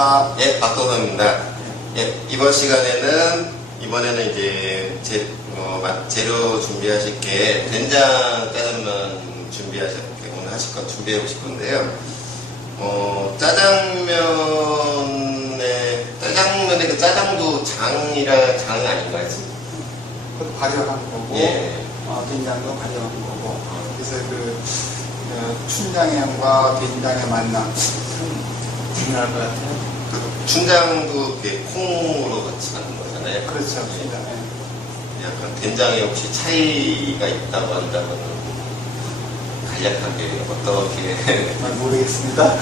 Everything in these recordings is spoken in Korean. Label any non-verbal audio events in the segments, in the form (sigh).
박동선입니다. 예, 박동섭입니다. 예, 이번 시간에는 이번에는 이제 재, 어, 마- 재료 준비하실 게 된장 짜장면 준비하실 게 오늘 하실 거 준비해 보실 건데요. 어, 짜장면에 짜장면에 그 짜장도 장이라 장 아닌가요? 그것도 발효한 거고, 예. 어, 된장도 발효한 거고. 그래서 그 어, 춘장의 향과 된장의 만남 참 중요할 것 같아요. 그 춘장도 이렇게 콩으로 같이 만든 거잖아요. 그렇죠. 예. 약간 된장에 혹시 차이가 있다고 한다면 간략하게 어떻게 잘 모르겠습니다.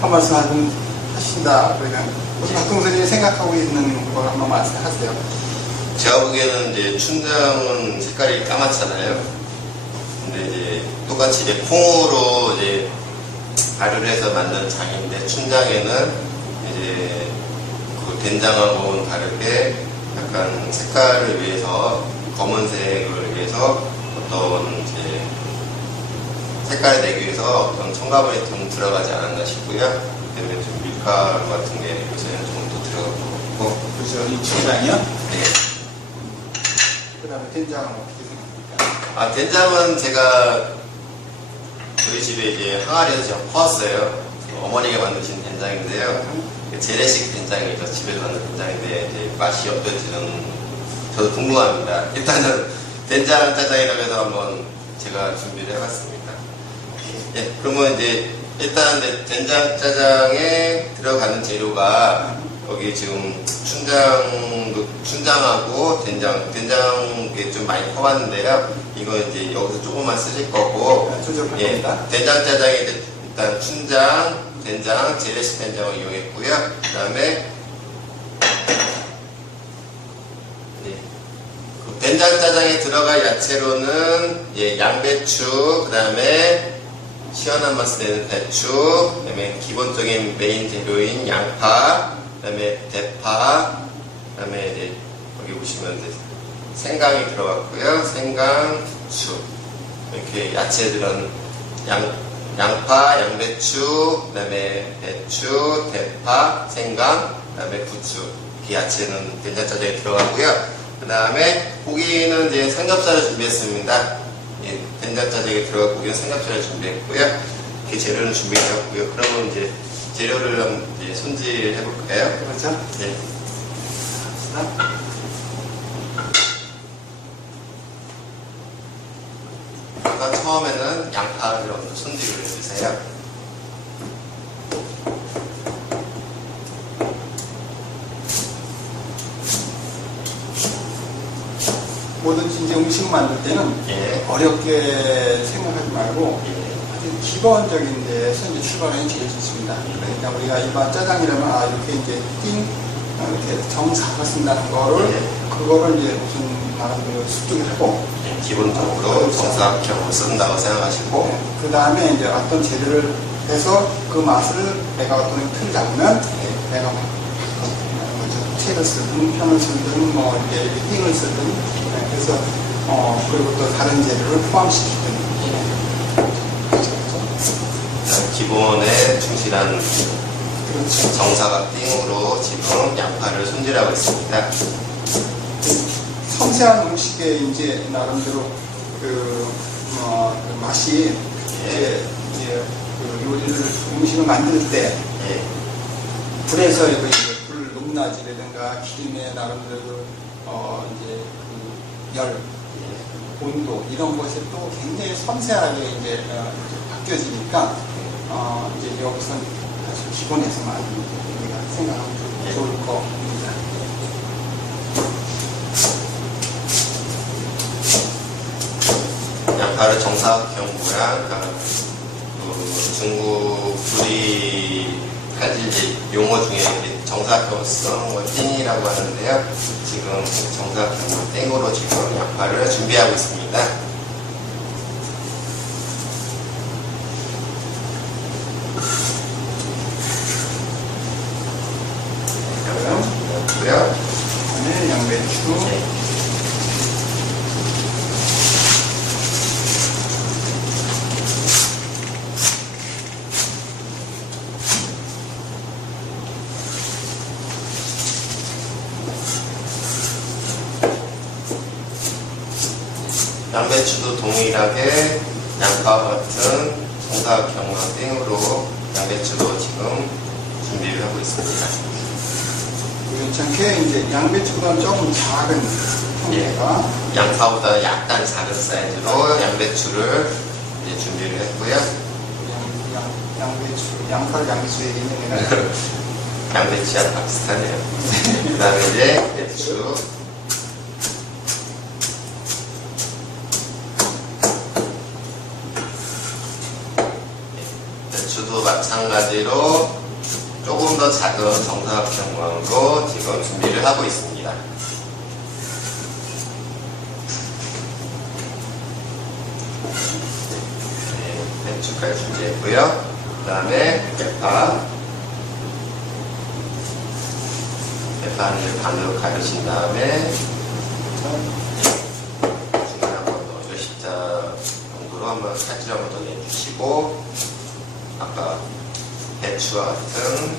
한 말씀 한- 하신다. 그러면 우리 박동선님이 생각하고 있는 걸 한번 말씀하세요. 제가 보기에는 이제 춘장은 색깔이 까맣잖아요. 근데 이제 똑같이 이제 콩으로 이제 발효를 해서 만든 장인데 춘장에는 이제 그 된장하고는 다르게 약간 색깔을 위해서 검은색을 위해서 어떤 이제 색깔을 내기 위해서 어떤 첨가물이 좀 들어가지 않았나 싶고요. 그다음에 좀 밀가루 같은 게 요새는 좀더 들어가고 있고 그렇죠. 이 춘장이요. 네. 그 다음에 된장은 어떻게 생각합니까? 아, 된장은 제가 저희 집에 이제 항아리에서 제가 퍼왔어요. 어머니가 만드신 된장인데요. 재래식 된장이죠. 집에서 만든 된장인데 이제 맛이 어떨지는 저도 궁금합니다. 일단은 된장 짜장이라고 해서 한번 제가 준비를 해봤습니다. 예, 그러면 이제 일단 이제 된장 짜장에 들어가는 재료가 여기 지금 춘장 춘장하고 된장 된장에 좀 많이 퍼봤는데요. 이거 이제 여기서 조금만 쓰실 거고 네, 조절할 예. 된장 짜장에 일단 춘장, 된장, 재래식 된장을 이용했고요. 그다음에 예, 그 된장 짜장에 들어갈 야채로는 예, 양배추, 그다음에 시원한 맛을 내는 배추, 그다음에 기본적인 메인 재료인 양파, 그다음에 대파, 그다음에 이제 여기 보시면 이제 생강이 들어갔고요. 생강, 부추 이렇게 야채들은 양, 양파, 양배추, 그다음에 배추, 대파, 생강, 그다음에 부추 이 야채는 된장짜장에 들어가고요. 그다음에 고기는 이제 삼겹살을 준비했습니다. 예, 된장짜장에 들어갈 고기는 삼겹살을 준비했고요. 이렇게 재료는 준비했고요. 그러면 이제 재료를 한번 손질해 볼까요? 그렇죠. 네. 합시다. 일단 처음에는 양파를 먼저 손질을 해주세요. 뭐든지 이제 음식 만들 때는 예. 어렵게 생각하지 말고 예. 아주 기본적인 데서 이제 출발하는 게 제일 좋습니다. 그러니까 우리가 일반 짜장이라면 아 이렇게 이제 띵 아, 이렇게 정사가 쓴다는 거를 네. 그거를 이제 무슨 나름대로 습득을 하고 예, 기본적으로 정사각형으로 쓴다고 생각하시고 그 다음에 이제 어떤 재료를 해서 그 맛을 내가 어떤 틀 잡으면 예. 내가 책을 쓰든 편을 쓰든 뭐 이렇게 띵을 쓰든 네, 그래서 어 그리고 또 다른 재료를 포함시키든 네. 그렇죠, 그렇죠. 일단 기본에 충실한 그렇죠. 정사각형으로 지금 양파를 손질하고 있습니다. 섬세한 음식에 이제 나름대로 그, 어, 그 맛이 이제, 이제 그 요리를 음식을 만들 때 예. 불에서 이거 이제 불 높낮이라든가 기름의 나름대로 어 이제 그 열, 예. 온도 이런 것이 또 굉장히 섬세하게 이제, 어, 이제 바뀌어지니까 어 이제 여기서 사실 기본에서만 우리가 생각하면 예. 좋을 겁니다. 양파를 정사각형 그러니까 그 중국 조리 칼질 용어 중에 걸 띵이라고 하는데요. 지금 정사각형 땡으로 지금 양파를 준비하고 있습니다. 그렇고요. 그다음에 양배추, 네. 양배추도 동일하게 양파와 같은 모양으로 양배추도 지금 준비를 하고 있습니다. 우연찮게 이제 양배추보다는 조금 작은 형태가 양파보다 약간 작은 사이즈로 양배추를 이제 준비를 했고요. 양, 양, 양배추, 양파 양배추 얘기는 (laughs) 양배추랑 비슷하네요. (laughs) 그 다음에 이제 배추. 배추도 마찬가지로 조금 더 작은 정사각형 모양으로 지금 준비를 하고 있습니다. 네, 배추까지 준비했고요. 그 다음에 대파. 대파를 반으로 가르신 다음에 중간에 한번 더 열십자 정도로 한번 살짝 한번 더 내주시고 아까 배추와 같은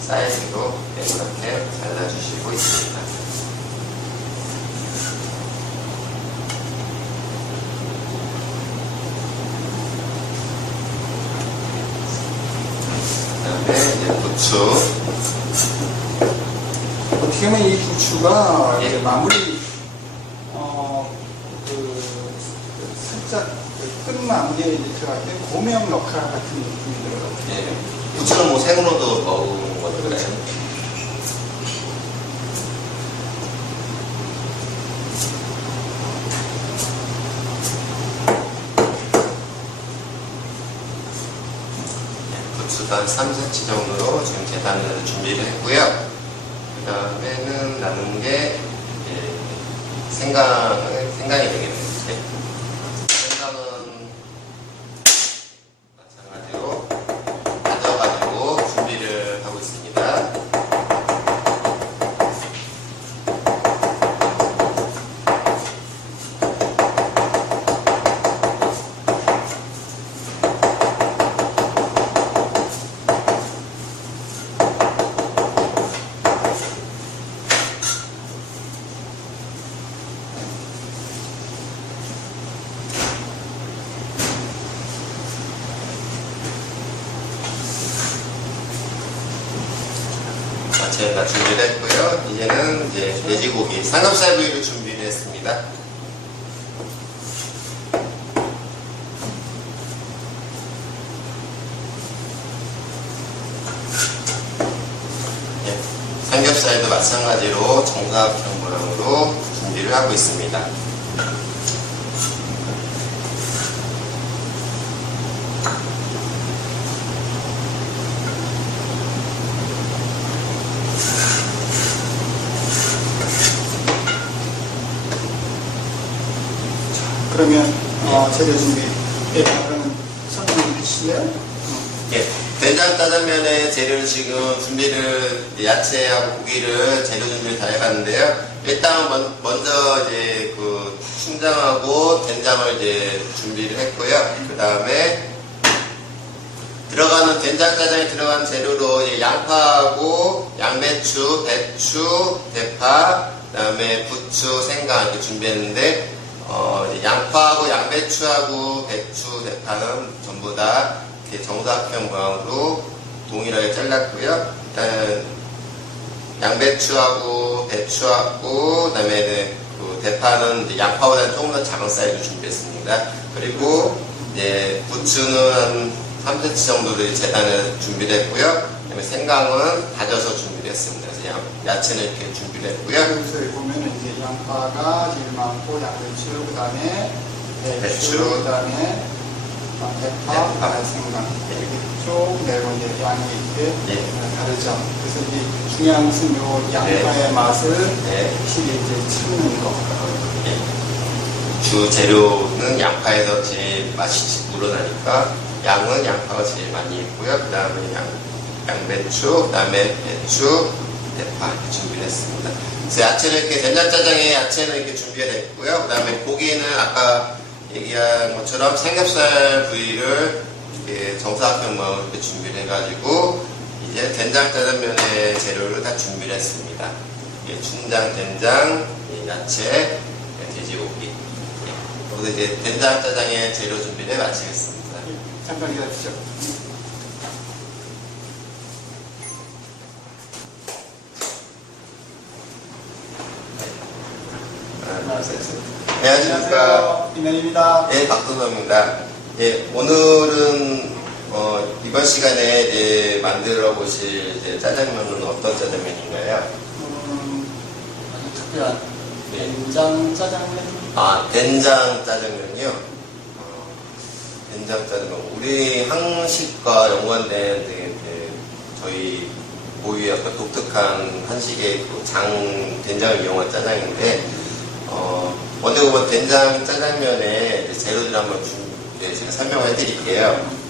사이즈로 네모나게 잘라주시고 있습니다. 그다음에 이제 부추 어떻게 보면 이 부추가 예. 마무리 어, 그, 그 살짝 그 끝마무리에 이제 들어갈 때 고명 역할 같은 느낌이 들어요. 예, 부추는 뭐 생으로도 먹은 거니까요. 그렇죠. 한 3cm 정도로 지금 계단을 준비를 했고요. 그 다음에는 남은 게 예, 생강을 생강이 되겠네요. 네. 생강은 마찬가지로 다져가지고 준비를 하고 있습니다. 준비를 했고요. 이제는 이제 돼지고기 삼겹살 부위를 준비를 했습니다. 예, 삼겹살도 마찬가지로 정사각형 모양으로 준비를 하고 있습니다. 그러면 어, 재료 준비 예, 그러면 설명해 주실래요? 예, 된장 짜장면의 재료를 지금 준비를 야채하고 고기를 재료 준비를 다 해봤는데요. 일단 먼, 먼저 이제 그 춘장하고 된장을 이제 준비를 했고요. 그 다음에 들어가는 된장 짜장에 들어간 재료로 양파하고 양배추, 배추, 대파, 그다음에 부추, 생강 이렇게 준비했는데 어, 양파하고 양배추하고 배추, 대파는 전부 다 정사각형 모양으로 동일하게 잘랐고요. 일단 양배추하고 배추하고 그다음에 그 대파는 양파보다는 조금 더 작은 사이즈 준비했습니다. 그리고 이제 부추는 한 3cm 정도를 재단을 준비를 했고요. 그다음에 생강은 다져서 준비를 했습니다. 그래서 양- 야채는 이렇게 준비를 했고요. 양파가 제일 많고 양배추 그 다음에 배추, 배추. 그다음에 어, 대파, 대파. 그다음에 생강 이렇게 쭉 내고 이제 양이 이렇게 예. 어, 다르죠. 그래서 이제 중요한 것은 요 양파의 맛을 네. 확실히 이제 찾는 거. 예. 주 재료는 양파에서 제일 맛이 우러나니까 양은 양파가 제일 많이 있고요. 그 다음에 양, 양배추, 그 다음에 배추, 대파 이렇게 준비를 했습니다. 그래서 야채는 이렇게 된장짜장에 야채는 이렇게 준비가 됐고요. 그 다음에 고기는 아까 얘기한 것처럼 삼겹살 부위를 이렇게 정사각형 모양으로 이렇게 준비를 해가지고 이제 된장짜장면의 재료를 다 준비를 했습니다. 춘장, 된장, 이 야채, 돼지고기. 예. 그래서 이제 된장 짜장의 재료 준비를 마치겠습니다. 잠깐 기다리시죠. 하나, 둘, 셋. 안녕하십니까. 김현입니다. 네, 박동섭입니다. 예, 오늘은 어, 이번 시간에 이제 만들어 보실 이제 짜장면은 어떤 짜장면인가요? 음, 아주 특별한 네. 된장 짜장면. 아, 된장 짜장면이요? 어, 된장 짜장면. 우리 한식과 연관된 되게 이제 저희 고유의 어떤 독특한 한식의 그 장 된장을 이용한 짜장인데, 어, 그 된장 짜장면의 이제 재료들 한번 좀 이제 제가 설명을 해드릴게요.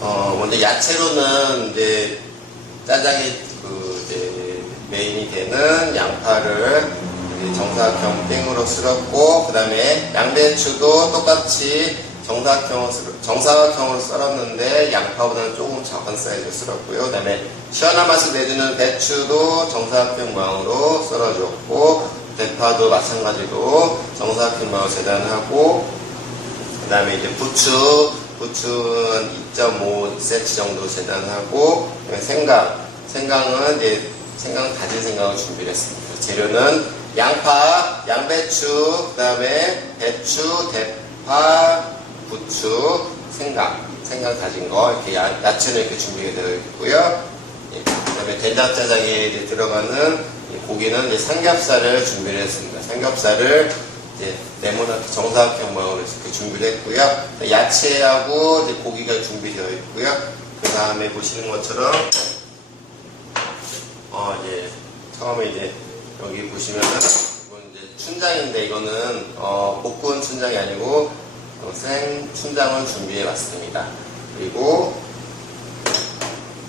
어, 먼저 야채로는 이제 짜장이 그 이제 메인이 되는 양파를 정사각형 땡으로 쓸었고, 그 다음에 양배추도 똑같이 정사각형으로, 쓸- 정사각형으로 썰었는데 양파보다는 조금 작은 사이즈로 썰었고요. 그 다음에 시원한 맛을 내주는 배추도 정사각형 모양으로 썰어줬고, 대파도 마찬가지로 정사각형 모양으로 재단하고, 그 다음에 이제 부추, 부추는 2.5cm 정도 재단하고, 생강, 생강은 이제 생강 다진 생강을 준비를 했습니다. 재료는 양파, 양배추, 그 다음에 배추, 대파, 부추, 생강, 생강 다진 거, 이렇게 야, 야채는 이렇게 준비가 되어 있고요. 예, 그 다음에 된장짜장에 들어가는 이 고기는 이제 삼겹살을 준비를 했습니다. 삼겹살을 이제 네모나게 정사각형 모양으로 이렇게 준비를 했고요. 야채하고 이제 고기가 준비되어 있고요. 그 다음에 보시는 것처럼 어 이제 처음에 이제 여기 보시면은 이건 이제 춘장인데 이거는 어 볶은 춘장이 아니고 어, 생 춘장을 준비해 봤습니다. 그리고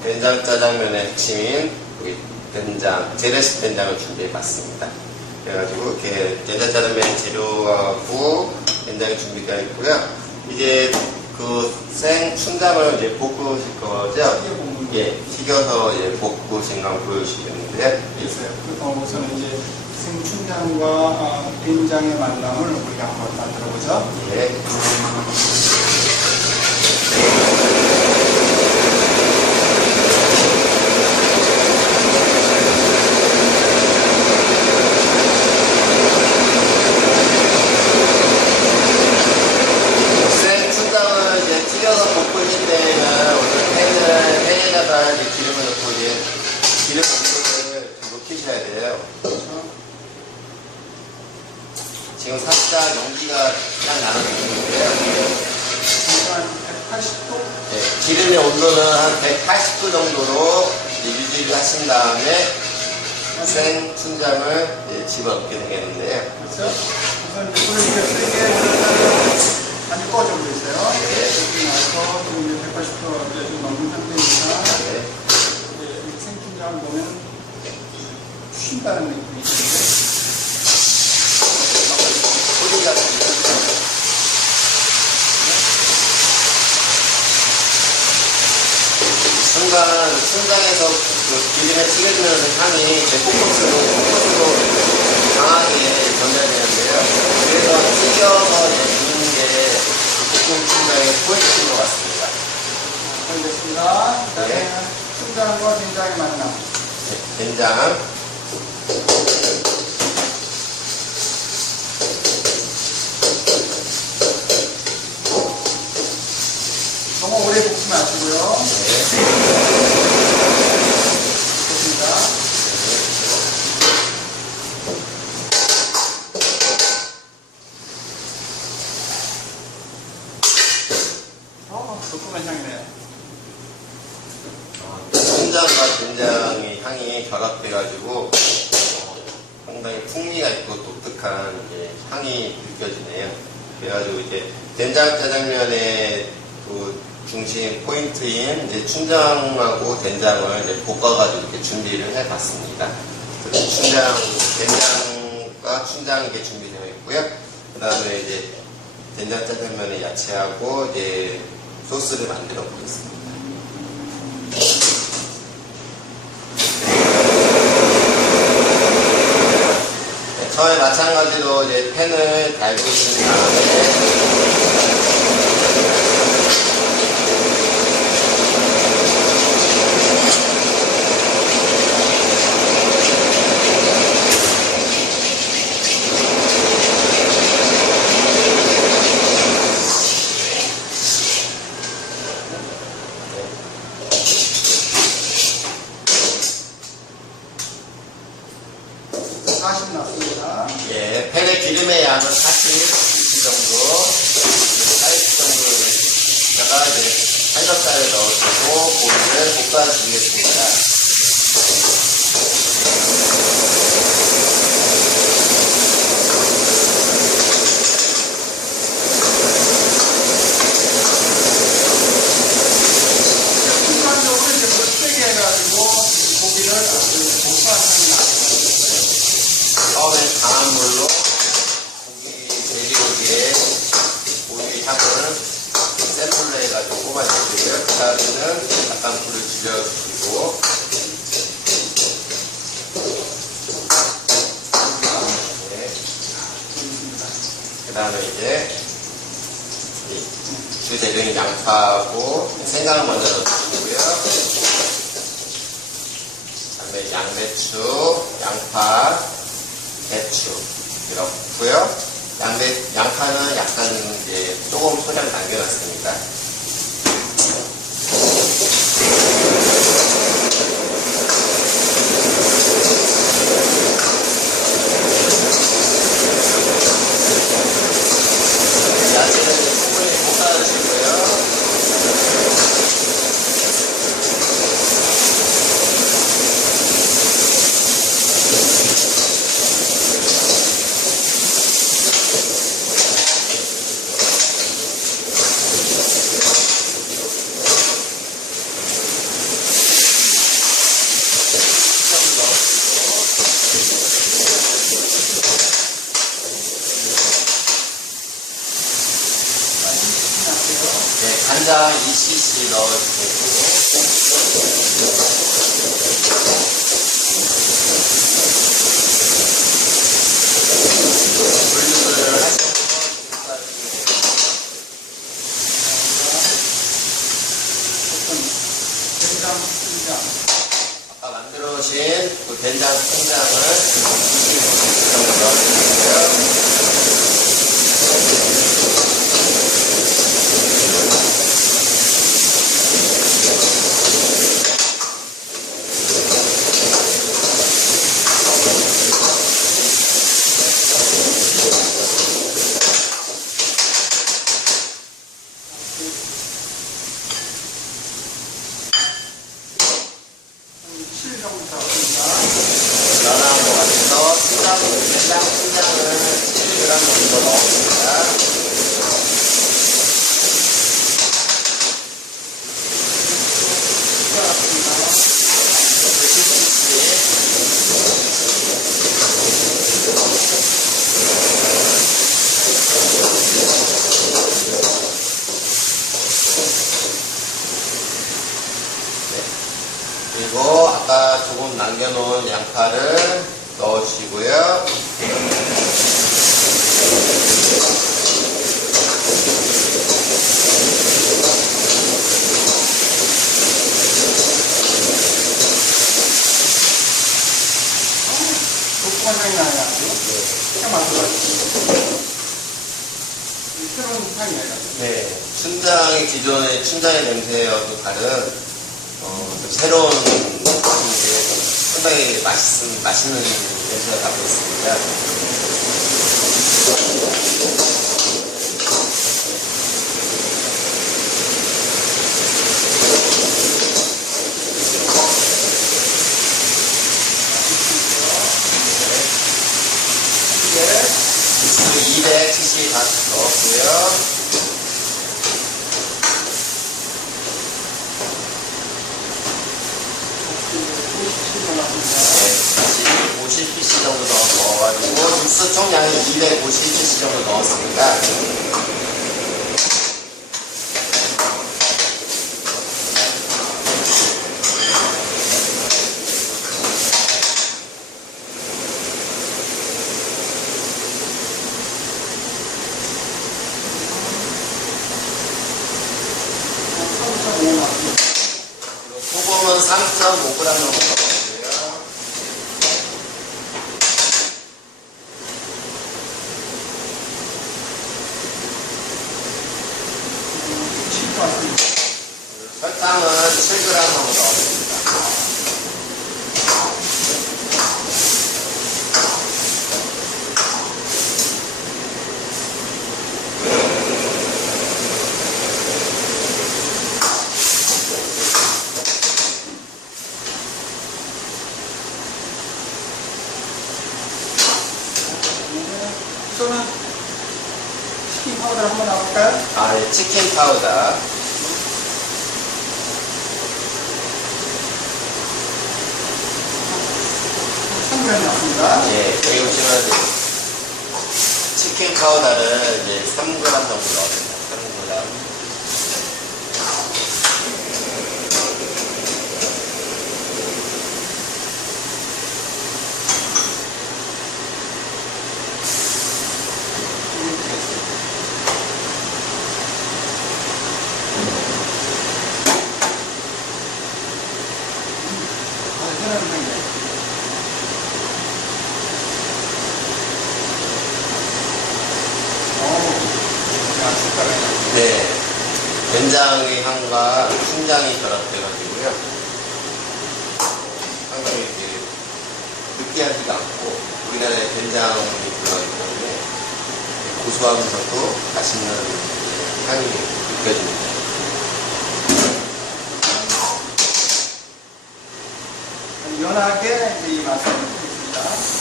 된장 짜장면의 핵심인 여기 된장 재래식 된장을 준비해 봤습니다. 그래가지고 이렇게 된장 짜장면 재료하고 된장이 준비되어 있고요. 이제 그 생 춘장을 이제 볶으실 거죠? 예, 튀겨서 이제 볶고 생강 보여주시겠는데 있어요. 그래서 우선 이제 생춘장과 어, 된장의 만남을 우리가 한번 만들어 보죠. 예. 생 춘장을 이제 튀겨서 볶으실 때는 오늘 팬을 팬에다가 이제 기름 온도를 좀 높이셔야 돼요. 지금 살짝 연기가 딱 나는 중인데요. 한 180도? 네, 기름의 온도는 한 180도 정도로 유지를 하신 다음에 생 춘장을 이제 집어넣게 되겠는데요. 그렇죠? 우선 불을 이렇게 세게 많이 꺼져 버려 있어요. 네. 그리고 나서 지금 이제 180도 이제 좀 넘는 상태니까 네. 이제 이 생춘장을 보면 쉰다는 느낌이 들리죠? 순간 춘장에서 그 기름에 튀겨지면서 향이 제 코코스로 코코스로 강하게 전달되는데요. 그래서 튀겨서 내주는 게 볶음 춘장의 포인트인 것 같습니다. 알겠습니다. 그 네. 춘장과 된장의 만남. 네, 된장, 너무 오래 볶지 마시고요. 네, 좋습니다. 어, 달콤한 향이네요. 춘장과 된장의 향이 결합돼가지고 어, 풍미가 있고 독특한 이제 향이 느껴지네요. 그래가지고 이제 된장 짜장면의 그 중심 포인트인 이제 춘장하고 된장을 이제 볶아가지고 이렇게 준비를 해봤습니다. 춘장, 된장과 춘장 이게 준비되어 있고요. 그 다음에 이제 된장 짜장면의 야채하고 이제 소스를 만들어 보겠습니다. 마찬가지로 이제 펜을 달고 있습니다. 센 불로 해가지고 뽑아주고요. 그 다음에는 약간 불을 줄여주시고 네. 그 다음에 이제 주재료인 양파하고 생강을 먼저 넣어주시고요. 그 다음에 양배추, 양파, 배추 이렇고요. 양배, 양파는 약간 이제 조금 소량 담겨놨습니다. 썰어주신 그 된장 통장을 Yes. 3.5g 정도 넣어주세요. 칠것 같습니다. 설탕은 7g 정도 넣어줍니다. 저는 치킨 파우더 한번 넣어볼까요? 아, 네, 치킨 파우더. 참기름 넣습니다. 예, 여기 보시면 이제 치킨 파우더를 이제 3g 정도 넣어줍니다. 3g. 아, 이거는 그냥 어우, 야, 색깔이. 네. 된장의 춘장이 결합돼가지고요. 상당히 이렇게 느끼하지가 않고 우리나라의 된장이 들어가기 때문에 고소하면서도 맛있는 향이 느껴집니다. 연하게 이 맛을 보겠습니다.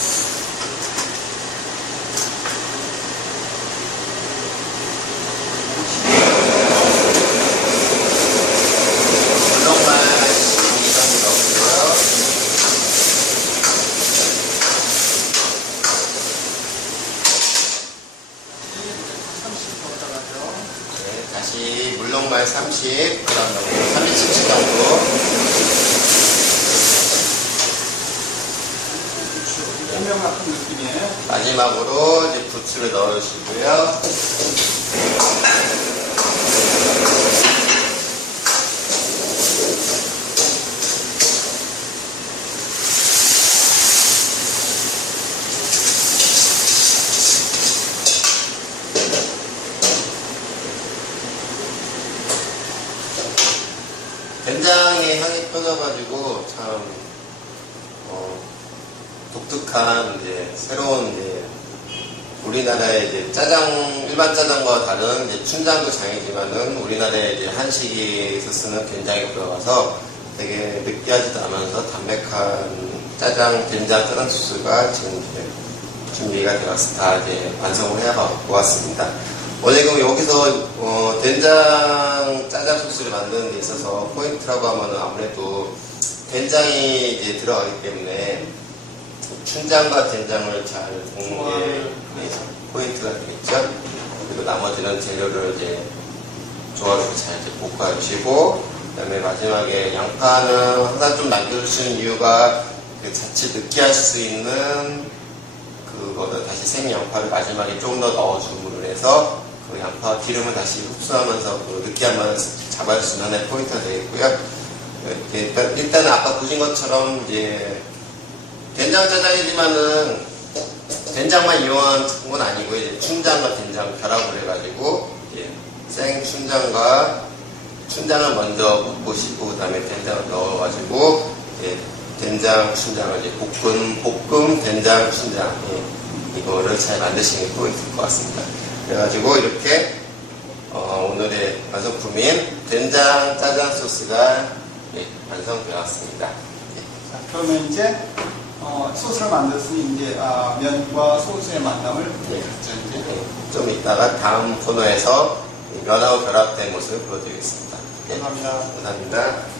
물렁만 12 정도 넣고요. 네, 다시 물렁말 30, 그 다음 넣고 30cc 정도. 설명 같은 느낌이에요. 마지막으로 이제 부추를 넣으시고요. 된장의 향이 퍼져가지고 참 어, 독특한 이제 새로운 이제 우리나라의 이제 짜장 일반 짜 다른 이제 춘장도 장이지만은 우리나라의 이제 한식에서 쓰는 된장이 들어가서 되게 느끼하지도 않으면서 담백한 짜장 된장 짜장 소스가 지금 준비가 되어서 다 이제 완성을 해 보았습니다. 원래 그럼 여기서 어, 된장 짜장 소스를 만드는 데 있어서 포인트라고 하면은 아무래도 된장이 이제 들어가기 때문에 춘장과 된장을 잘 볶는 게 네, 포인트가 되겠죠. 그리고 나머지는 재료를 이제 조화롭게 잘 이제 볶아주시고, 그 다음에 마지막에 양파는 항상 좀 남겨주시는 이유가 그 자칫 느끼할 수 있는 그거를 다시 생양파를 마지막에 조금 더 넣어줌으로 해서 그 양파 기름을 다시 흡수하면서 그 느끼한 맛을 잡아주는 하나의 포인트가 되겠고요. 이렇게 일단, 일단은 아까 보신 것처럼 이제 된장 짜장이지만은 된장만 이용한 건 아니고 이제 춘장과 된장 결합을 해가지고 이제 생 춘장과 춘장을 먼저 볶으시고 그다음에 된장을 넣어가지고 이제 된장 춘장을 이제 볶음 볶음 된장 춘장 예, 이거를 잘 만드시는 게 포인트일 것 같습니다. 그래가지고 이렇게 어, 오늘의 완성품인 된장 짜장 소스가 예, 완성되었습니다. 자, 그러면 이제 어, 소스를 만들었으니 이제 아, 면과 소스의 만남을 네. 갖죠 이제. 네, 좀 이따가 다음 코너에서 면하고 결합된 모습을 보여드리겠습니다. 네, 감사합니다. 감사합니다.